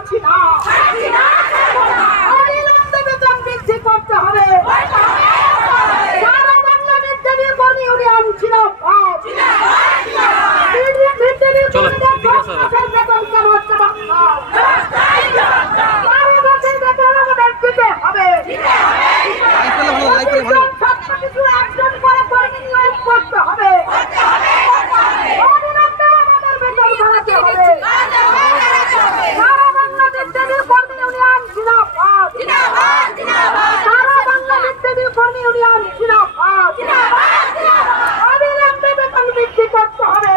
ছাড়ছি না। অবিলম্বে বেতন বৃদ্ধি করতে হবে। সারা বাংলা মিড ডে মিল কর্মী ইউনিয়ন জিন্দাবাদ। মিড ডে মিল কর্মীদের 10 মাসের বেতন কেন হচ্ছে না? 12 মাসের বেতন আমাদের দিতে হবে। কিছু অ্যাকশন করে কর্মী নিয়োগ করতে হবে। অবিলম্বে আমাদের বেতন বাড়াতে হবে। সারা বাংলা মিড ডে মিল কর্মী ইউনিয়ন জিন্দাবাদ। সারা বাংলা মিড ডে মিল কর্মী ইউনিয়ন জিন্দাবাদ। অবিলম্বে বেতন বৃদ্ধি করতে হবে।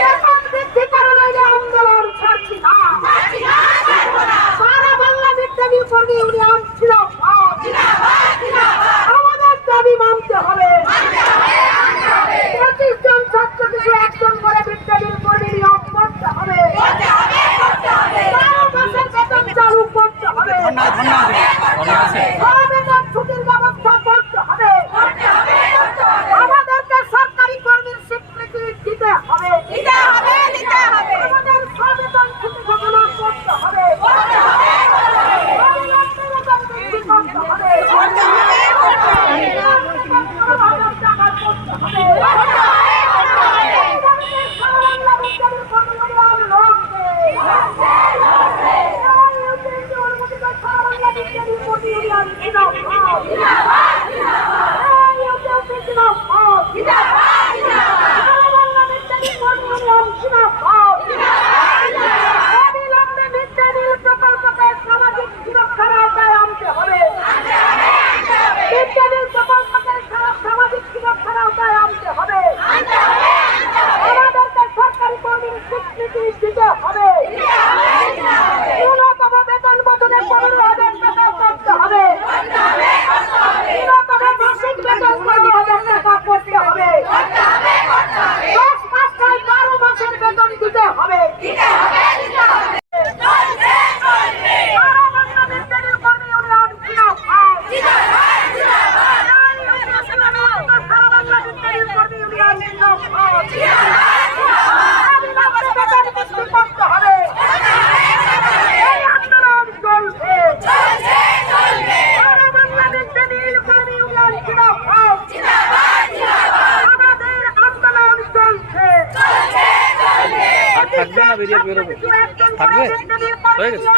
বেতন বৃদ্ধি করা হলে আন্দোলন ছাড়ছি না। সারা বাংলা মিড ডে মিল কর্মী ইউনিয়ন জিন্দাবাদ। আমাদের দাবি মানতে হবে। 25 জন ছাত্র কিছু অ্যাকশন করে মিড ডে মিল কর্মী নিয়োগ করতে হবে। 12 মাসের বেতন চালু করতে হবে। বেতন ছুটির ব্যবস্থা করতে হবে। আমাদেরকে সরকারি কর্মীর স্বীকৃতি দিতে হবে। আমাদের বেতন ছুটি ঘোষণা করতে হবে। অবিলম্বে বেতন বৃদ্ধি করতে হবে। থাকবে না বেরিয়ে বেরোবে থাকবে হয়ে গেছে